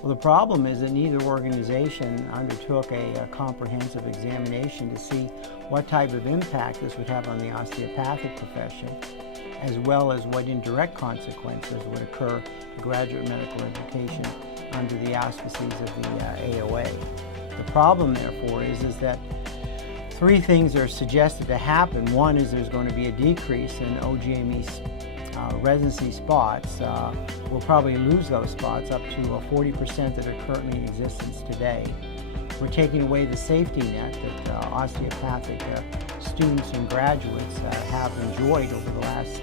Well, the problem is that neither organization undertook a comprehensive examination to see what type of impact this would have on the osteopathic profession, as well as what indirect consequences would occur to graduate medical education under the auspices of the AOA. The problem, therefore, is that three things are suggested to happen. One is there's going to be a decrease in OGME residency spots. We'll probably lose those spots up to 40% that are currently in existence today. We're taking away the safety net that osteopathic students and graduates have enjoyed over the last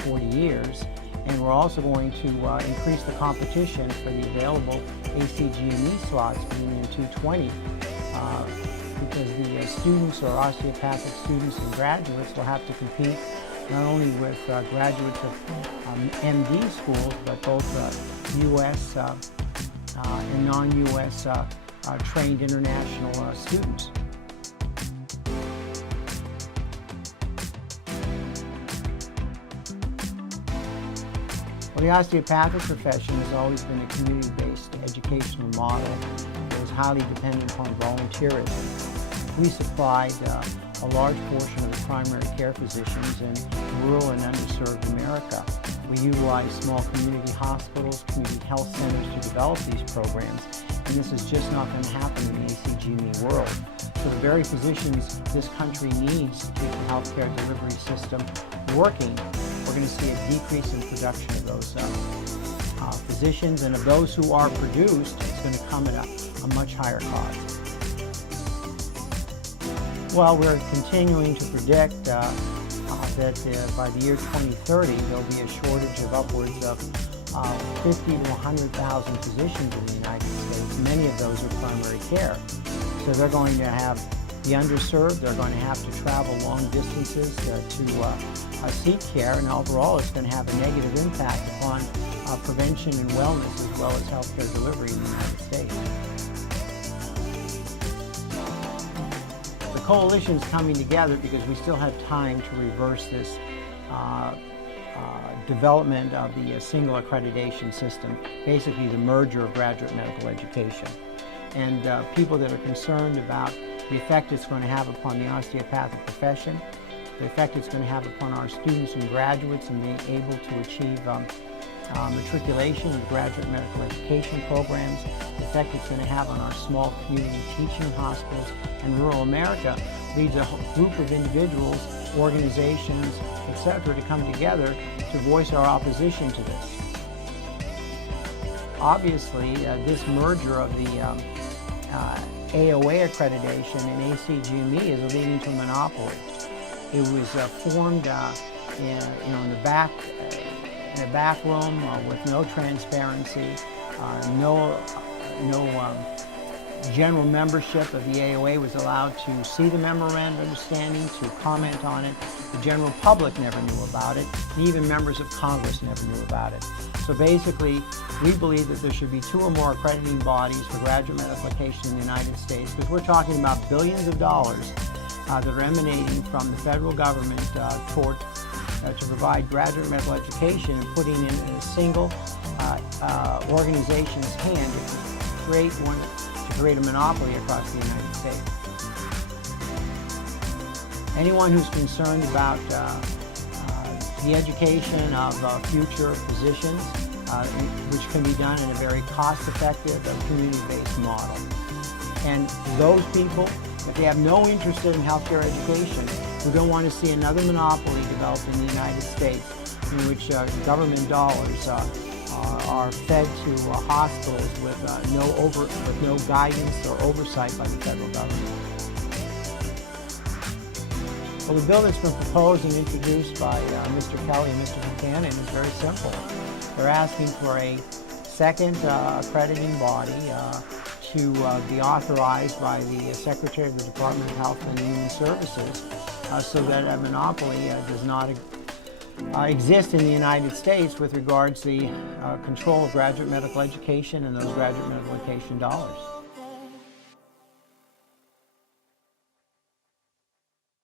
40 years. And we're also going to increase the competition for the available ACGME slots beginning in 220 because the students or osteopathic students and graduates will have to compete not only with graduates of MD schools, but both U.S. And non-U.S. Trained international students. Well, the osteopathic profession has always been a community-based educational model that was highly dependent upon volunteerism. We supplied a large portion of the primary care physicians in rural and underserved America. We utilized small community hospitals, community health centers to develop these programs, and this is just not going to happen in the ACGME world. So the very physicians this country needs to keep the healthcare delivery system working, we're going to see a decrease in production of those physicians, and of those who are produced, it's going to come at a much higher cost. Well, we're continuing to predict that by the year 2030, there'll be a shortage of upwards of 50 to 100,000 physicians in the United States. Many of those are primary care. So they're going to have the underserved, they're going to have to travel long distances to seek care, and overall it's going to have a negative impact upon prevention and wellness as well as healthcare delivery in the United States. The coalition is coming together because we still have time to reverse this development of the single accreditation system, basically the merger of graduate medical education. And people that are concerned about the effect it's going to have upon the osteopathic profession, the effect it's going to have upon our students and graduates in being able to achieve matriculation in graduate medical education programs, the effect it's going to have on our small community teaching hospitals and rural America leads a group of individuals, organizations, etc. to come together to voice our opposition to this. Obviously, this merger of the AOA accreditation and ACGME is leading to a monopoly. It was formed in the back room with no transparency, no general membership of the AOA was allowed to see the memorandum of understanding, to comment on it. The general public never knew about it, and even members of Congress never knew about it. So basically, we believe that there should be 2 or more accrediting bodies for graduate medical education in the United States, because we're talking about billions of dollars that are emanating from the federal government to provide graduate medical education, and putting in a single organization's hand to create a monopoly across the United States. Anyone who's concerned about the education of future physicians, which can be done in a very cost-effective community-based model. And those people, if they have no interest in healthcare education, who don't want to see another monopoly developed in the United States in which government dollars are fed to hospitals with no guidance or oversight by the federal government. Well, the bill that's been proposed and introduced by Mr. Kelly and Mr. Buchanan is very simple. They're asking for a second accrediting body to be authorized by the Secretary of the Department of Health and Human Services so that a monopoly does not exist in the United States with regards to the control of graduate medical education and those graduate medical education dollars.